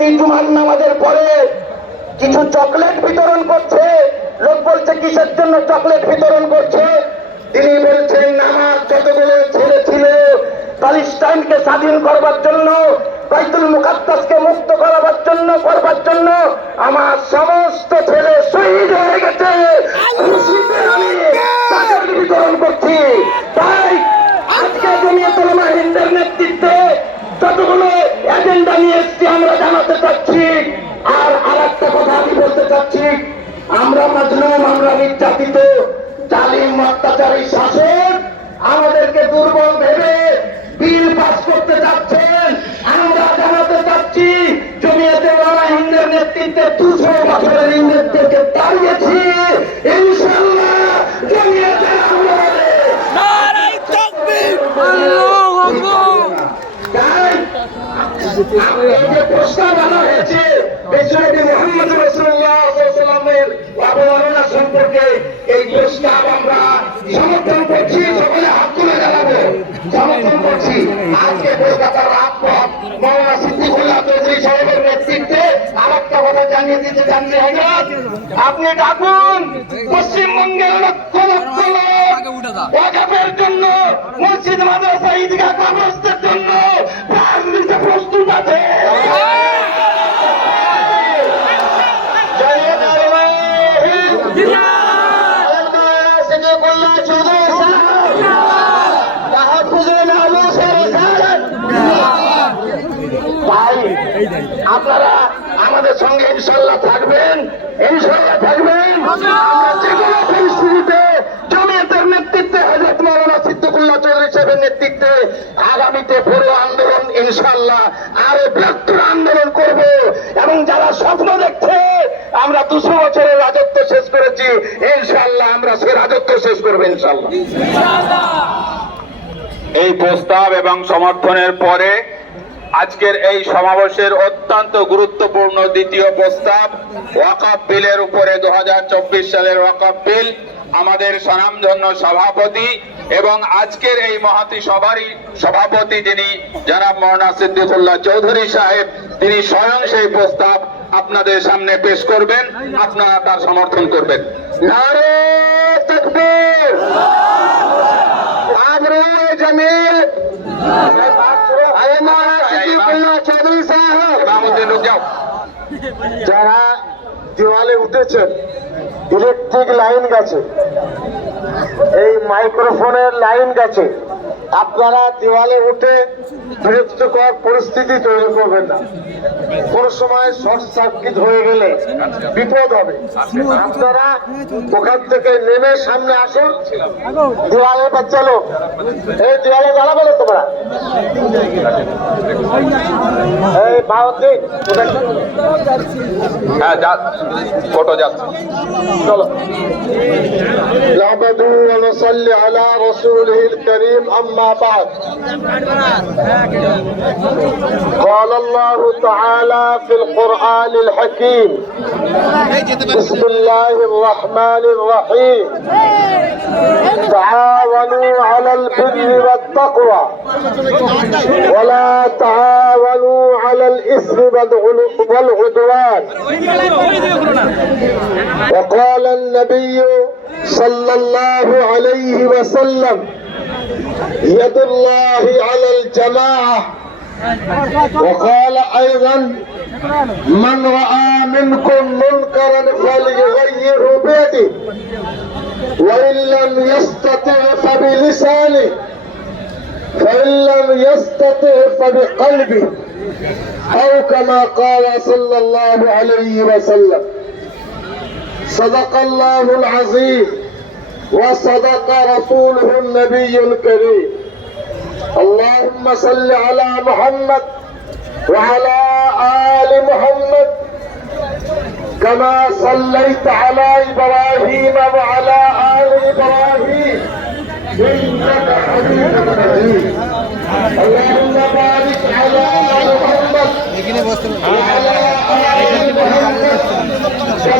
ব্যক্তি জুমার নামাজের পরে কিছু চকলেট বিতরণ করছে। লোক বলছে কিসের জন্য চকলেট বিতরণ করছে? তিনি বলছেন নামাজ যতগুলো ছেলে ছিল প্যালেস্টাইনকে স্বাধীন করবার জন্য, বাইতুল মুকাদ্দাসকে মুক্ত করবার জন্য আমার সমস্ত ছেলে শহীদ হয়ে গেছে, খুশিতে আমি চকলেট বিতরণ করছি। তাই আজকে জমিয়ত উলামা হিন্দের নেতৃত্বে যতগুলো এজেন্ডা নিয়ে এসছি আমরা জানাতে চাচ্ছি। আর আরেকটা কথা আমি বলতে চাচ্ছি, আমরা মাজলুম, আমরা নির্যাতিত, জালিম অত্যাচারী শাসক আমাদেরকে দুর্বল ভেবে বিল পাস করতে চাচ্ছেন। আমরা জানাতে চাচ্ছি জমিয়ত উলামা হিন্দের নেতৃত্বে 200 বছরের নেতৃত্বকে দাঁড়িয়েছি, ইনশাআল্লাহ জমিয়তের আমলে নারায়ে তাকবীর, আল্লাহু আকবার। যে প্রস্তাব আনা হয়েছে বিশ্বনবী মুহাম্মদ রাসূলুল্লাহ সাল্লাল্লাহু আলাইহি ওয়াসাল্লামের অবমাননা সম্পর্কে, এই প্রস্তাব আমরা সমর্থন করছি। সকলে হাত তুলে জানাবো সমর্থন করছি। আজকে কলকাতার রাজপথ মাওলানা সিদ্দিকুল্লাহ চৌধুরী সাহেবের নেতৃত্বে আরেকটা কথা জানিয়ে দিতে জানতে হবে, আপনি ডাকুন পশ্চিমবঙ্গের লক্ষ লক্ষ লোক ওয়াকফের জন্য, মসজিদ মাদ্রাসা ঈদগাহ কবরস্থানের জন্য রাজনীতিতে প্রস্তুত আছে। আপনারা আমাদের সঙ্গে ইনশাআল্লাহ থাকবেন, ইনশাআল্লাহ থাকবেন। আমরা যে কোনো পরিস্থিতিতে জমিয়তের নেতৃত্বে হযরত মাওলানা সিদ্দিকুল্লাহ চৌধুরী সাহেবের নেতৃত্বে আগামীতে বড় আন্দোলন ইনশাআল্লাহ আরো বৃহত্তর আন্দোলন করব। এবং যারা স্বপ্ন দেখছে আমরা 200 বছরের রাজত্ব শেষ করেছি, ইনশাআল্লাহ আমরা সে রাজত্ব শেষ করবো ইনশাআল্লাহ। এই প্রস্তাব এবং সমর্থনের পরে আজকের এই সমাবেশের অত্যন্ত গুরুত্বপূর্ণ দ্বিতীয় প্রস্তাব ওয়াকফ বিলের উপরে 2024 সালের ওয়াকফ বিল। আমাদের স্বনামধন্য সভাপতি এবং আজকের এই মহতী সভারই সভাপতি যিনি জনাব মাওলানা সিদ্দিকুল্লাহ চৌধুরী সাহেব, তিনি স্বয়ং সেই প্রস্তাব আপনাদের সামনে পেশ করবেন, আপনারা তার সমর্থন করবেন। নারে তাকবীর, আমরে জামিয়ত, চৌধুরী সাহেব। যারা দেওয়ালে উঠেছেন, ইলেকট্রিক লাইন গেছে, এই মাইক্রোফোনের লাইন গেছে, আপনারা দেওয়ালে উঠে বিরক্তিকর পরিস্থিতি তৈরি করবেন না। কোন সময় শর্ট সার্কিট হয়ে গেলে বিপদ হবে। আপনারা ওখান থেকে নেমে সামনে আসুন, দেওয়ালে বাচ্চা লোক, এই দেওয়ালে দাঁড়াবে না তোমরা, এই ভারতী ফটো যাচ্ছে, চলো। نحمده ونصلي على رسوله الكريم أما بعد قال الله تعالى في القرآن الحكيم بسم الله الرحمن الرحيم تعاونوا على البر والتقوى ولا تعاونوا على الإثم والعدوان وقال النبي صلى الله عليه وسلم يد الله على الجماعة وقال أيضا من رأى منكم منكرا فليغيره بيده وإن لم يستطع فبلسانه فإن لم يستطع فبقلبه أو كما قال صلى الله عليه وسلم صدق الله العظيم وصدق رسوله النبي الكريم اللهم صل على محمد وعلى آل محمد كما صليت على إبراهيم